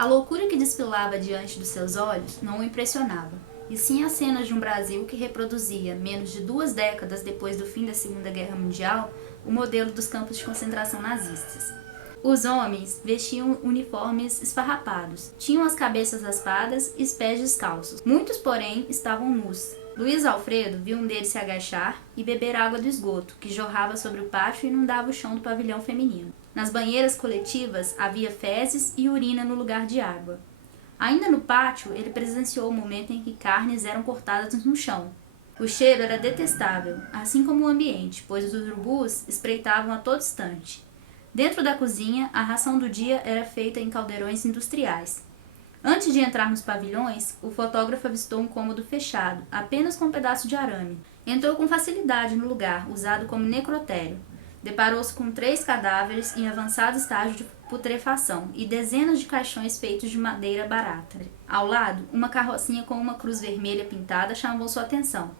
A loucura que desfilava diante dos seus olhos não o impressionava, e sim as cenas de um Brasil que reproduzia, menos de 2 décadas depois do fim da Segunda Guerra Mundial, o modelo dos campos de concentração nazistas. Os homens vestiam uniformes esfarrapados, tinham as cabeças raspadas e os pés descalços. Muitos, porém, estavam nus. Luiz Alfredo viu um deles se agachar e beber água do esgoto, que jorrava sobre o pátio e inundava o chão do pavilhão feminino. Nas banheiras coletivas havia fezes e urina no lugar de água. Ainda no pátio, ele presenciou o momento em que carnes eram cortadas no chão. O cheiro era detestável, assim como o ambiente, pois os urubus espreitavam a todo instante. Dentro da cozinha, a ração do dia era feita em caldeirões industriais. Antes de entrar nos pavilhões, o fotógrafo avistou um cômodo fechado, apenas com um pedaço de arame. Entrou com facilidade no lugar, usado como necrotério. Deparou-se com 3 cadáveres em avançado estágio de putrefação e dezenas de caixões feitos de madeira barata. Ao lado, uma carrocinha com uma cruz vermelha pintada chamou sua atenção.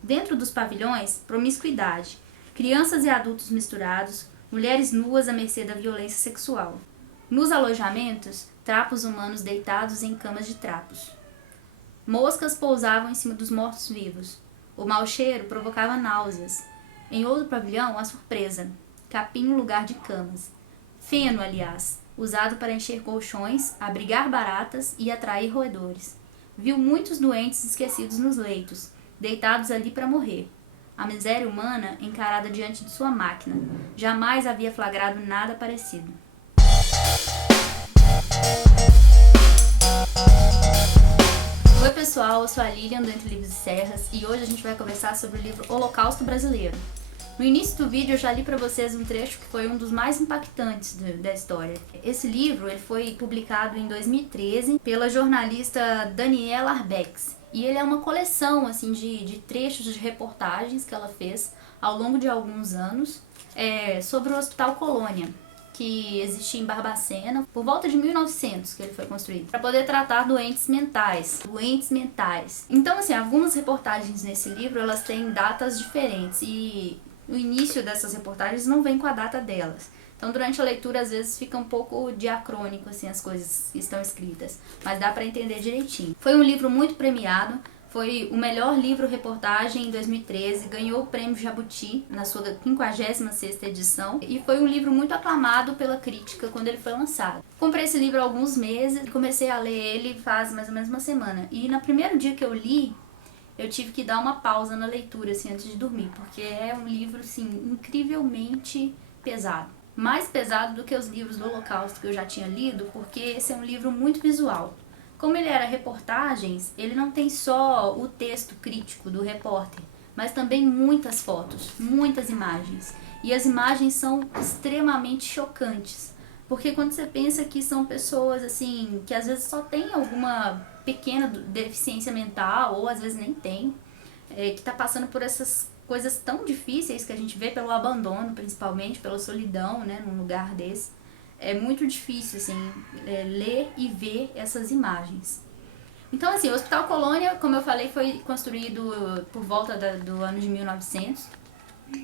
Dentro dos pavilhões, promiscuidade, crianças e adultos misturados, mulheres nuas à mercê da violência sexual. Nos alojamentos, trapos humanos deitados em camas de trapos. Moscas pousavam em cima dos mortos-vivos. O mau cheiro provocava náuseas. Em outro pavilhão, a surpresa. Capim no lugar de camas. Feno, aliás, usado para encher colchões, abrigar baratas e atrair roedores. Viu muitos doentes esquecidos nos leitos, deitados ali para morrer. A miséria humana encarada diante de sua máquina. Jamais havia flagrado nada parecido. Oi pessoal, eu sou a Lilian do Entre Livros e Serras e hoje a gente vai conversar sobre o livro Holocausto Brasileiro. No início do vídeo eu já li para vocês um trecho que foi um dos mais impactantes da história. Esse livro ele foi publicado em 2013 pela jornalista Daniela Arbex. E ele é uma coleção assim, de trechos de reportagens que ela fez ao longo de alguns anos sobre o Hospital Colônia, que existia em Barbacena, por volta de 1900 que ele foi construído, para poder tratar doentes mentais. Então, assim, algumas reportagens nesse livro, elas têm datas diferentes e o início dessas reportagens não vem com a data delas. Então, durante a leitura, às vezes fica um pouco diacrônico, assim, as coisas que estão escritas, mas dá para entender direitinho. Foi um livro muito premiado, foi o melhor livro-reportagem em 2013, ganhou o prêmio Jabuti na sua 56ª edição e foi um livro muito aclamado pela crítica quando ele foi lançado. Comprei esse livro há alguns meses e comecei a ler ele faz mais ou menos uma semana. E no primeiro dia que eu li, eu tive que dar uma pausa na leitura, assim, antes de dormir, porque é um livro, assim, incrivelmente pesado. Mais pesado do que os livros do Holocausto que eu já tinha lido, porque esse é um livro muito visual. Como ele era reportagens, ele não tem só o texto crítico do repórter, mas também muitas fotos, muitas imagens. E as imagens são extremamente chocantes, porque quando você pensa que são pessoas assim, que às vezes só tem alguma pequena deficiência mental, ou às vezes nem tem, que está passando por essas coisas tão difíceis que a gente vê pelo abandono, principalmente, pela solidão, né, num lugar desse. É muito difícil, assim, ler e ver essas imagens. Então, assim, o Hospital Colônia, como eu falei, foi construído por volta do ano de 1900.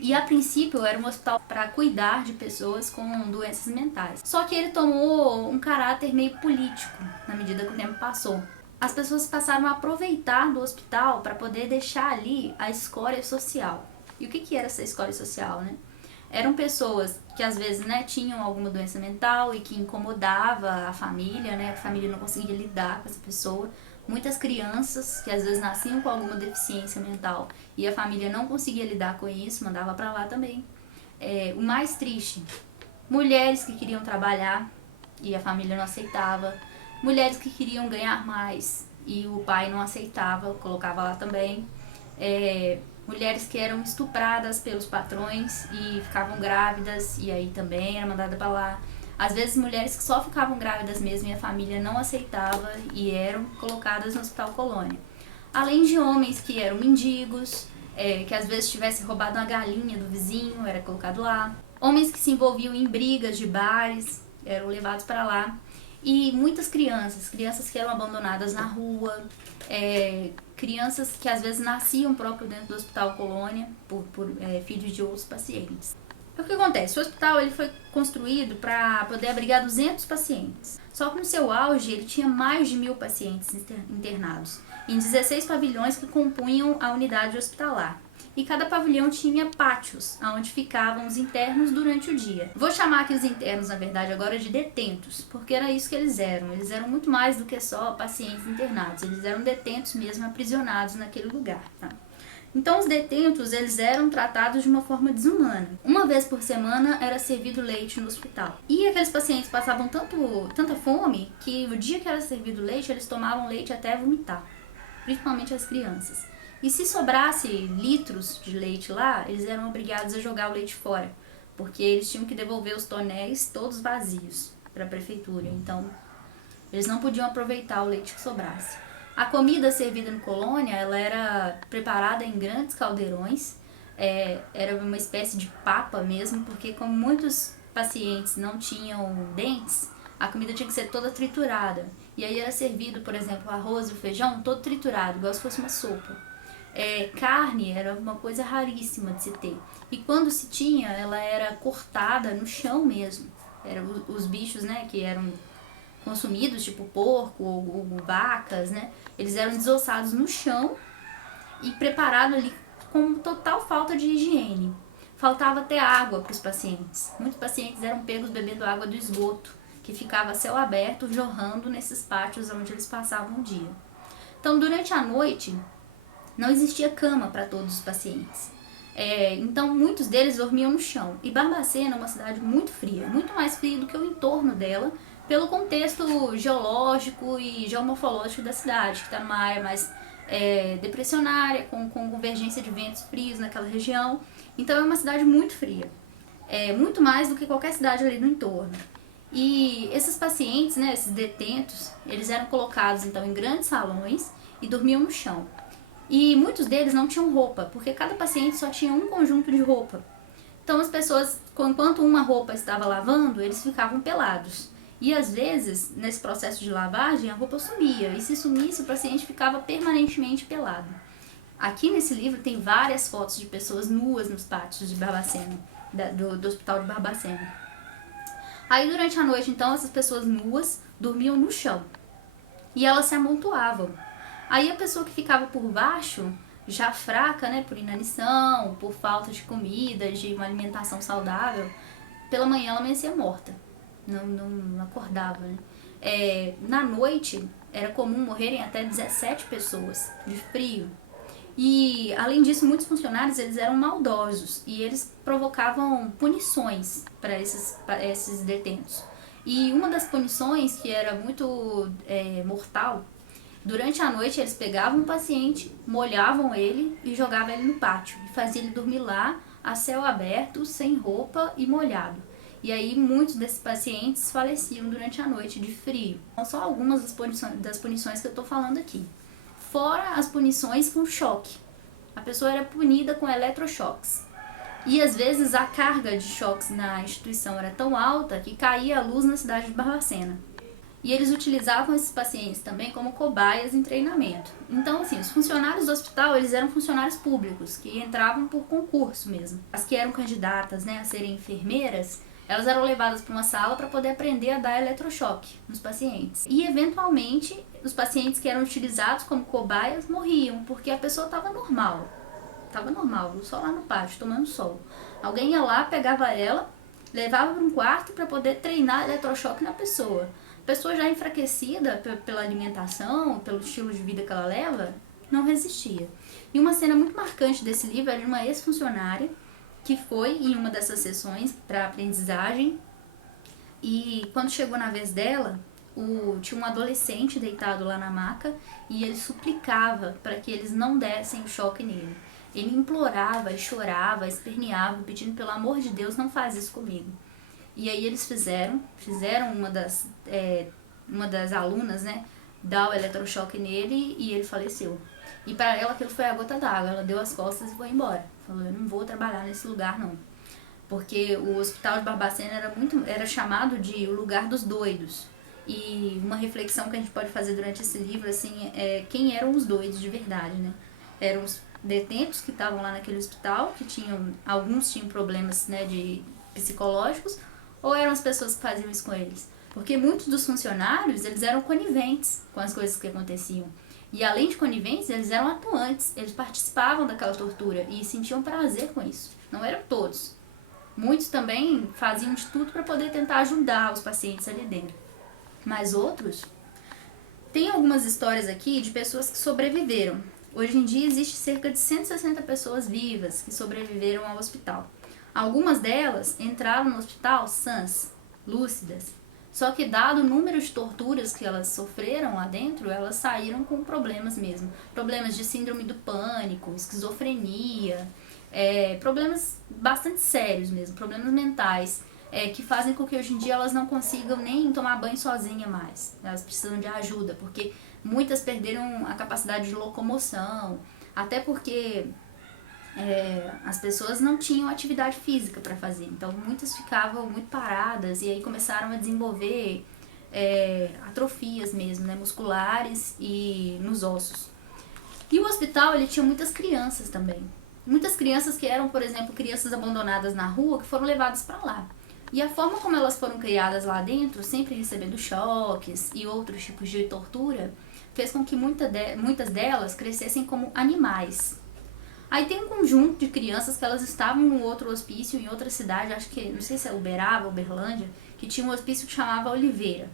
E, a princípio, era um hospital para cuidar de pessoas com doenças mentais. Só que ele tomou um caráter meio político, na medida que o tempo passou. As pessoas passaram a aproveitar do hospital para poder deixar ali a escória social. E o que era essa escória social, né? Eram pessoas que às vezes, né, tinham alguma doença mental e que incomodava a família, né? A família não conseguia lidar com essa pessoa. Muitas crianças que às vezes nasciam com alguma deficiência mental e a família não conseguia lidar com isso, mandava para lá também. O mais triste, mulheres que queriam trabalhar e a família não aceitava. Mulheres que queriam ganhar mais e o pai não aceitava, colocava lá também. Mulheres que eram estupradas pelos patrões e ficavam grávidas e aí também era mandada para lá. Às vezes mulheres que só ficavam grávidas mesmo e a família não aceitava e eram colocadas no Hospital Colônia. Além de homens que eram mendigos, que às vezes tivesse roubado uma galinha do vizinho, era colocado lá. Homens que se envolviam em brigas de bares, eram levados para lá. E muitas crianças que eram abandonadas na rua, crianças que às vezes nasciam próprio dentro do Hospital Colônia por filhos de outros pacientes. O que acontece? O hospital ele foi construído para poder abrigar 200 pacientes. Só que no seu auge ele tinha mais de 1.000 pacientes internados, em 16 pavilhões que compunham a unidade hospitalar. E cada pavilhão tinha pátios, onde ficavam os internos durante o dia. Vou chamar aqui os internos, na verdade, agora de detentos, porque era isso que eles eram. Eles eram muito mais do que só pacientes internados, eles eram detentos mesmo, aprisionados naquele lugar, tá? Então os detentos, eles eram tratados de uma forma desumana. Uma vez por semana era servido leite no hospital. E aqueles pacientes passavam tanta fome que o dia que era servido leite, eles tomavam leite até vomitar, principalmente as crianças. E se sobrasse litros de leite lá, eles eram obrigados a jogar o leite fora, porque eles tinham que devolver os tonéis todos vazios para a prefeitura. Então, eles não podiam aproveitar o leite que sobrasse. A comida servida no colônia, ela era preparada em grandes caldeirões, era uma espécie de papa mesmo, porque como muitos pacientes não tinham dentes, a comida tinha que ser toda triturada. E aí era servido, por exemplo, o arroz e o feijão todo triturado, igual se fosse uma sopa. Carne era uma coisa raríssima de se ter. E quando se tinha, ela era cortada no chão mesmo. Eram os bichos, né, que eram consumidos, tipo porco ou vacas, né, eles eram desossados no chão e preparados ali com total falta de higiene. Faltava até água para os pacientes. Muitos pacientes eram pegos bebendo água do esgoto, que ficava a céu aberto, jorrando nesses pátios onde eles passavam o dia. Então, durante a noite, não existia cama para todos os pacientes. Então, muitos deles dormiam no chão. E Barbacena é uma cidade muito fria, muito mais fria do que o entorno dela, pelo contexto geológico e geomorfológico da cidade, que está numa área mais depressionária, com convergência de ventos frios naquela região. Então, é uma cidade muito fria, muito mais do que qualquer cidade ali no entorno. E esses pacientes, né, esses detentos, eles eram colocados então em grandes salões e dormiam no chão. E muitos deles não tinham roupa, porque cada paciente só tinha um conjunto de roupa. Então as pessoas, enquanto uma roupa estava lavando, eles ficavam pelados. E às vezes, nesse processo de lavagem, a roupa sumia. E se sumisse, o paciente ficava permanentemente pelado. Aqui nesse livro tem várias fotos de pessoas nuas nos pátios de Barbacena, do hospital de Barbacena. Aí durante a noite, então, essas pessoas nuas dormiam no chão. E elas se amontoavam. Aí a pessoa que ficava por baixo, já fraca, né, por inanição, por falta de comida, de uma alimentação saudável, pela manhã ela amanhecia morta, não acordava, né? Na noite era comum morrerem até 17 pessoas de frio. E além disso, muitos funcionários eles eram maldosos e eles provocavam punições para esses detentos. E uma das punições que era muito mortal, durante a noite eles pegavam o paciente, molhavam ele e jogavam ele no pátio. E faziam ele dormir lá, a céu aberto, sem roupa e molhado. E aí muitos desses pacientes faleciam durante a noite de frio. São só algumas das punições que eu estou falando aqui. Fora as punições com choque. A pessoa era punida com eletrochoques. E às vezes a carga de choques na instituição era tão alta que caía a luz na cidade de Barbacena. E eles utilizavam esses pacientes também como cobaias em treinamento. Então, assim, os funcionários do hospital, eles eram funcionários públicos, que entravam por concurso mesmo. As que eram candidatas, né, a serem enfermeiras, elas eram levadas para uma sala para poder aprender a dar eletrochoque nos pacientes. E, eventualmente, os pacientes que eram utilizados como cobaias morriam, porque a pessoa estava normal, só lá no pátio, tomando sol. Alguém ia lá, pegava ela, levava para um quarto para poder treinar eletrochoque na pessoa. A pessoa já enfraquecida pela alimentação, pelo estilo de vida que ela leva, não resistia. E uma cena muito marcante desse livro é de uma ex-funcionária que foi em uma dessas sessões para aprendizagem e quando chegou na vez dela, tinha um adolescente deitado lá na maca e ele suplicava para que eles não dessem o choque nele. Ele implorava e chorava, esperneava, pedindo pelo amor de Deus, não faz isso comigo. E aí eles fizeram uma das alunas, né, dar o eletrochoque nele e ele faleceu. E para ela aquilo foi a gota d'água, ela deu as costas e foi embora. Falou, eu não vou trabalhar nesse lugar não. Porque o hospital de Barbacena era chamado de o lugar dos doidos. E uma reflexão que a gente pode fazer durante esse livro, assim, é quem eram os doidos de verdade, né? Eram os detentos que estavam lá naquele hospital, que alguns tinham problemas, né, de psicológicos, ou eram as pessoas que faziam isso com eles? Porque muitos dos funcionários, eles eram coniventes com as coisas que aconteciam. E além de coniventes, eles eram atuantes, eles participavam daquela tortura e sentiam prazer com isso. Não eram todos. Muitos também faziam de tudo para poder tentar ajudar os pacientes ali dentro. Mas outros... Tem algumas histórias aqui de pessoas que sobreviveram. Hoje em dia existe cerca de 160 pessoas vivas que sobreviveram ao hospital. Algumas delas entraram no hospital sãs, lúcidas. Só que dado o número de torturas que elas sofreram lá dentro, elas saíram com problemas mesmo. Problemas de síndrome do pânico, esquizofrenia, problemas bastante sérios mesmo, problemas mentais. Que fazem com que hoje em dia elas não consigam nem tomar banho sozinha mais. Elas precisam de ajuda, porque muitas perderam a capacidade de locomoção, até porque as pessoas não tinham atividade física para fazer. Então muitas ficavam muito paradas e aí começaram a desenvolver atrofias mesmo, né, musculares e nos ossos. E o hospital ele tinha muitas crianças também. Muitas crianças que eram, por exemplo, crianças abandonadas na rua que foram levadas para lá. E a forma como elas foram criadas lá dentro, sempre recebendo choques e outros tipos de tortura, fez com que muitas delas crescessem como animais. Aí tem um conjunto de crianças que elas estavam no outro hospício, em outra cidade, acho que, não sei se é Uberaba, Uberlândia, que tinha um hospício que chamava Oliveira.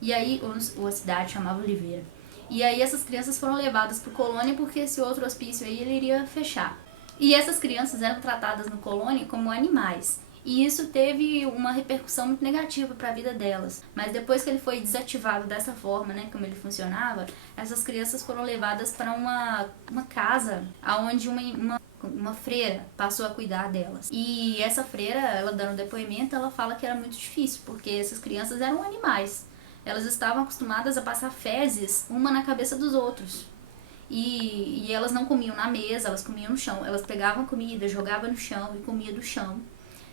E aí, ou a cidade chamava Oliveira. E aí essas crianças foram levadas para o Colônia porque esse outro hospício aí ele iria fechar. E essas crianças eram tratadas no Colônia como animais. E isso teve uma repercussão muito negativa para a vida delas. Mas depois que ele foi desativado dessa forma, né, como ele funcionava, essas crianças foram levadas para uma casa onde uma freira passou a cuidar delas. E essa freira, ela dando depoimento, ela fala que era muito difícil, porque essas crianças eram animais. Elas estavam acostumadas a passar fezes uma na cabeça dos outros. E elas não comiam na mesa, elas comiam no chão. Elas pegavam comida, jogavam no chão e comiam do chão.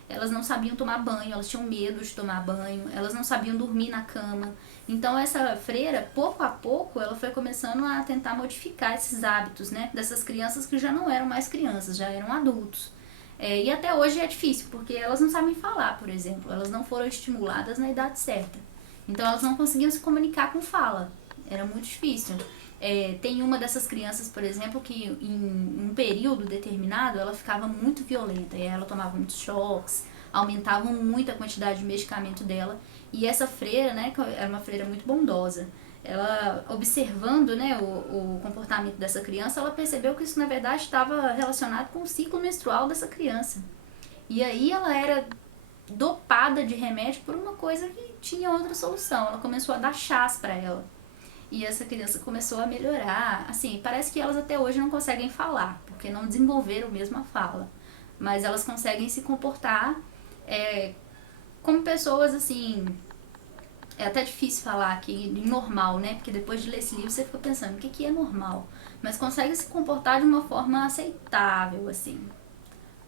Elas não sabiam tomar banho, elas tinham medo de tomar banho, elas não sabiam dormir na cama. Então essa freira, pouco a pouco, ela foi começando a tentar modificar esses hábitos, né, dessas crianças que já não eram mais crianças, já eram adultos. E até hoje é difícil, porque elas não sabem falar, por exemplo, elas não foram estimuladas na idade certa. Então elas não conseguiam se comunicar com fala, era muito difícil. Tem uma dessas crianças, por exemplo, que em um período determinado ela ficava muito violenta e ela tomava muitos choques, aumentavam muito a quantidade de medicamento dela. E essa freira, né, que era uma freira muito bondosa, ela observando, né, o comportamento dessa criança, ela percebeu que isso na verdade estava relacionado com o ciclo menstrual dessa criança. E aí ela era dopada de remédio por uma coisa que tinha outra solução. Ela começou a dar chás para ela. E essa criança começou a melhorar. Assim, parece que elas até hoje não conseguem falar, porque não desenvolveram mesmo a fala. Mas elas conseguem se comportar como pessoas, assim... É até difícil falar aqui normal, né? Porque depois de ler esse livro você fica pensando, o que é normal? Mas conseguem se comportar de uma forma aceitável, assim.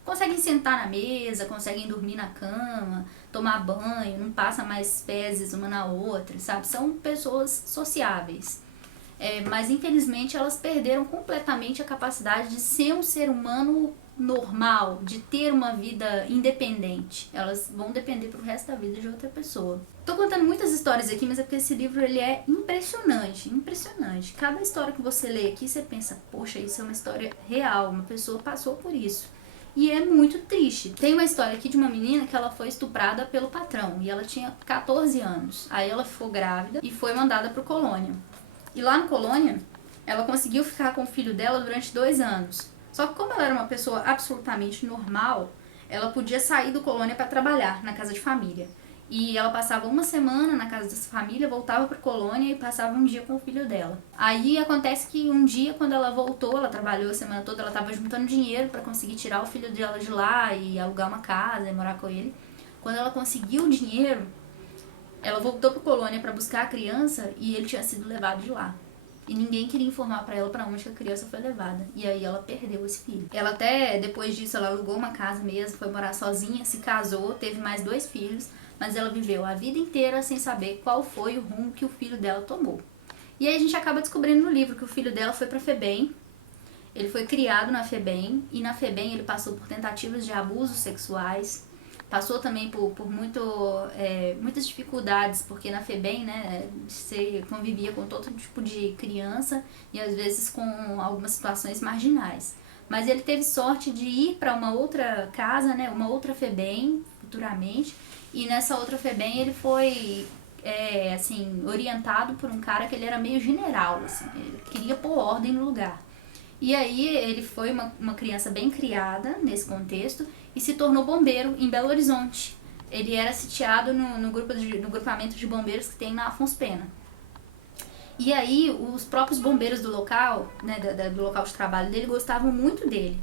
Conseguem sentar na mesa, conseguem dormir na cama, tomar banho, não passa mais fezes uma na outra, sabe? São pessoas sociáveis. Mas infelizmente elas perderam completamente a capacidade de ser um ser humano normal, de ter uma vida independente. Elas vão depender pro resto da vida de outra pessoa. Tô contando muitas histórias aqui, mas é porque esse livro ele é impressionante, impressionante. Cada história que você lê aqui, você pensa, poxa, isso é uma história real, uma pessoa passou por isso. E é muito triste. Tem uma história aqui de uma menina que ela foi estuprada pelo patrão e ela tinha 14 anos. Aí ela ficou grávida e foi mandada pro Colônia. E lá no Colônia, ela conseguiu ficar com o filho dela durante 2 anos. Só que como ela era uma pessoa absolutamente normal, ela podia sair do Colônia para trabalhar na casa de família. E ela passava uma semana na casa dessa família, voltava para Colônia e passava um dia com o filho dela. Aí acontece que um dia, quando ela voltou, ela trabalhou a semana toda, ela estava juntando dinheiro para conseguir tirar o filho dela de lá e alugar uma casa e morar com ele. Quando ela conseguiu o dinheiro, ela voltou para Colônia para buscar a criança e ele tinha sido levado de lá. E ninguém queria informar para ela para onde a criança foi levada. E aí ela perdeu esse filho. Ela até, depois disso, ela alugou uma casa mesmo, foi morar sozinha, se casou, teve mais 2 filhos. Mas ela viveu a vida inteira sem saber qual foi o rumo que o filho dela tomou. E aí a gente acaba descobrindo no livro que o filho dela foi pra FEBEM. Ele foi criado na FEBEM. E na FEBEM ele passou por tentativas de abusos sexuais. passou também por muitas dificuldades, porque na FEBEM, né, você convivia com todo tipo de criança e às vezes com algumas situações marginais. Mas ele teve sorte de ir para uma outra casa, né, uma outra FEBEM, futuramente, e nessa outra FEBEM ele foi assim, orientado por um cara que ele era meio general, assim, ele queria pôr ordem no lugar. E aí ele foi uma criança bem criada nesse contexto e se tornou bombeiro em Belo Horizonte. Ele era sitiado no grupamento de bombeiros que tem na Afonso Pena. E aí os próprios bombeiros do local, né, do local de trabalho dele, gostavam muito dele.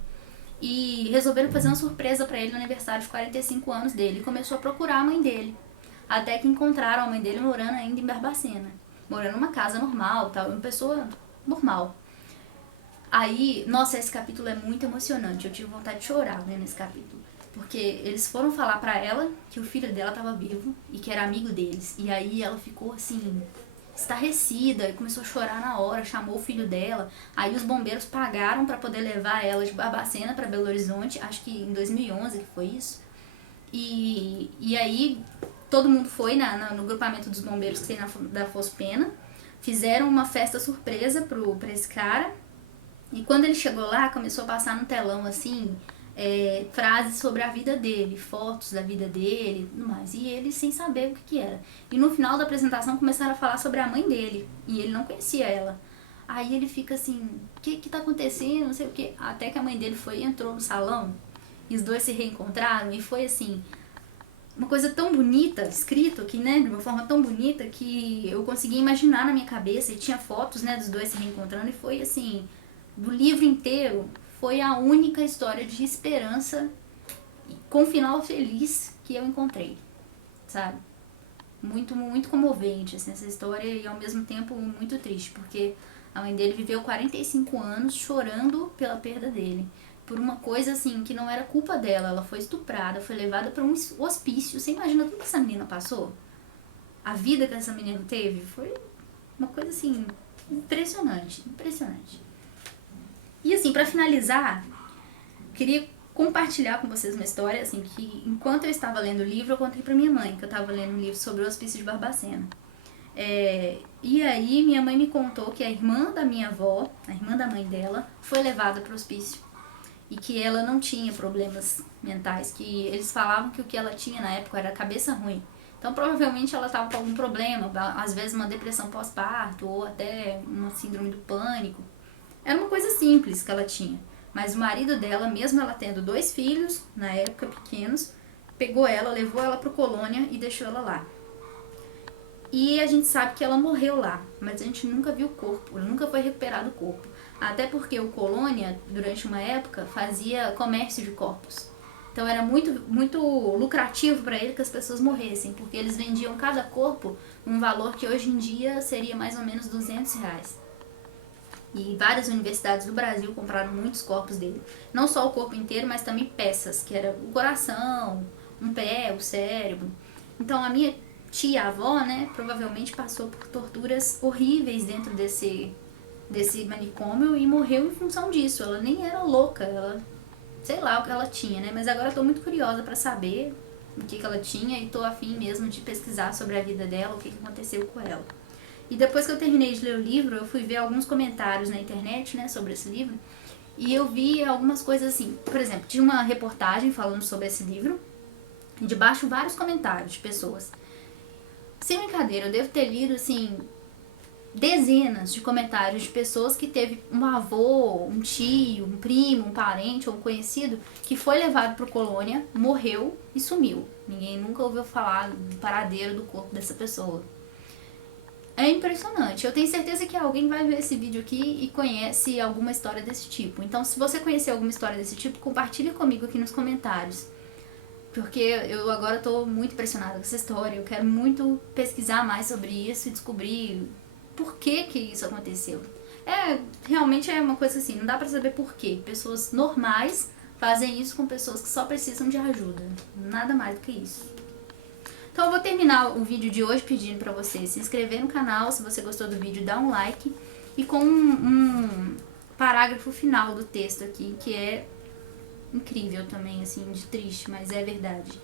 E resolveram fazer uma surpresa para ele no aniversário de 45 anos dele. E começou a procurar a mãe dele. Até que encontraram a mãe dele morando ainda em Barbacena. Morando numa casa normal, tal, uma pessoa normal. Aí, nossa, esse capítulo é muito emocionante. Eu tive vontade de chorar, né, nesse capítulo. Porque eles foram falar pra ela que o filho dela tava vivo e que era amigo deles. E aí ela ficou assim, estarrecida, e começou a chorar na hora, chamou o filho dela. Aí os bombeiros pagaram pra poder levar ela de Barbacena pra Belo Horizonte, acho que em 2011 que foi isso. E aí todo mundo foi no grupamento dos bombeiros que tem da Afonso Pena. Fizeram uma festa surpresa pra esse cara. E quando ele chegou lá, começou a passar no telão, assim, frases sobre a vida dele, fotos da vida dele e tudo mais. E ele sem saber o que era. E no final da apresentação começaram a falar sobre a mãe dele. E ele não conhecia ela. Aí ele fica assim, o que tá acontecendo, não sei o que. Até que a mãe dele entrou no salão. E os dois se reencontraram. E foi assim, uma coisa tão bonita, escrito aqui, né, de uma forma tão bonita que eu consegui imaginar na minha cabeça. E tinha fotos, né, dos dois se reencontrando. E foi assim, do livro inteiro, foi a única história de esperança com final feliz que eu encontrei, sabe? Muito, muito comovente, assim, essa história, e ao mesmo tempo muito triste, porque a mãe dele viveu 45 anos chorando pela perda dele, por uma coisa assim que não era culpa dela. Ela foi estuprada, foi levada para um hospício. Você imagina tudo que essa menina passou? A vida que essa menina teve foi uma coisa assim impressionante, impressionante. E assim, pra finalizar, queria compartilhar com vocês uma história, assim, que enquanto eu estava lendo o livro, eu contei pra minha mãe, que eu estava lendo um livro sobre o hospício de Barbacena. E aí minha mãe me contou que a irmã da minha avó, a irmã da mãe dela, foi levada pro hospício. E que ela não tinha problemas mentais, que eles falavam que o que ela tinha na época era cabeça ruim. Então provavelmente ela estava com algum problema, às vezes uma depressão pós-parto, ou até uma síndrome do pânico. Era uma coisa simples que ela tinha. Mas o marido dela, mesmo ela tendo 2 filhos, na época pequenos, pegou ela, levou ela pro Colônia e deixou ela lá. E a gente sabe que ela morreu lá, mas a gente nunca viu o corpo, nunca foi recuperado o corpo. Até porque o Colônia, durante uma época, fazia comércio de corpos. Então era muito, muito lucrativo para ele que as pessoas morressem, porque eles vendiam cada corpo um valor que hoje em dia seria mais ou menos R$200. E várias universidades do Brasil compraram muitos corpos dele. Não só o corpo inteiro, mas também peças, que era o coração, um pé, o cérebro. Então a minha tia-avó, né, provavelmente passou por torturas horríveis dentro desse manicômio e morreu em função disso. Ela nem era louca, ela, sei lá o que ela tinha, né? Mas agora eu tô muito curiosa pra saber o que ela tinha e tô afim mesmo de pesquisar sobre a vida dela, o que aconteceu com ela. E depois que eu terminei de ler o livro, eu fui ver alguns comentários na internet, né, sobre esse livro, e eu vi algumas coisas assim. Por exemplo, tinha uma reportagem falando sobre esse livro, e debaixo vários comentários de pessoas. Sem brincadeira, eu devo ter lido, assim, dezenas de comentários de pessoas que teve um avô, um tio, um primo, um parente ou um conhecido que foi levado pro Colônia, morreu e sumiu. Ninguém nunca ouviu falar do paradeiro do corpo dessa pessoa. É impressionante. Eu tenho certeza que alguém vai ver esse vídeo aqui e conhece alguma história desse tipo. Então, se você conhecer alguma história desse tipo, compartilhe comigo aqui nos comentários. Porque eu agora tô muito impressionada com essa história. Eu quero muito pesquisar mais sobre isso e descobrir por que isso aconteceu. Realmente é uma coisa assim, não dá pra saber por quê. Pessoas normais fazem isso com pessoas que só precisam de ajuda. Nada mais do que isso. Então eu vou terminar o vídeo de hoje pedindo pra você se inscrever no canal, se você gostou do vídeo, dá um like, e com um parágrafo final do texto aqui, que é incrível também, assim, de triste, mas é verdade.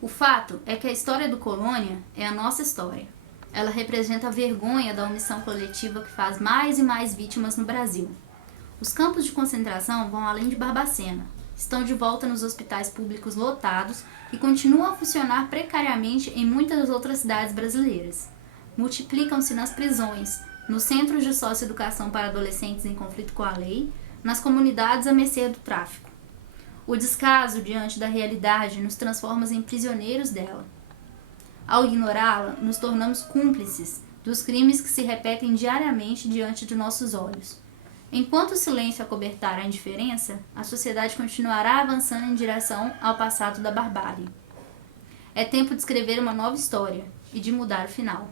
O fato é que a história do Colônia é a nossa história. Ela representa a vergonha da omissão coletiva que faz mais e mais vítimas no Brasil. Os campos de concentração vão além de Barbacena. Estão de volta nos hospitais públicos lotados e continuam a funcionar precariamente em muitas outras cidades brasileiras. Multiplicam-se nas prisões, nos centros de socioeducação para adolescentes em conflito com a lei, nas comunidades à mercê do tráfico. O descaso diante da realidade nos transforma em prisioneiros dela. Ao ignorá-la, nos tornamos cúmplices dos crimes que se repetem diariamente diante de nossos olhos. Enquanto o silêncio acobertar a indiferença, a sociedade continuará avançando em direção ao passado da barbárie. É tempo de escrever uma nova história e de mudar o final.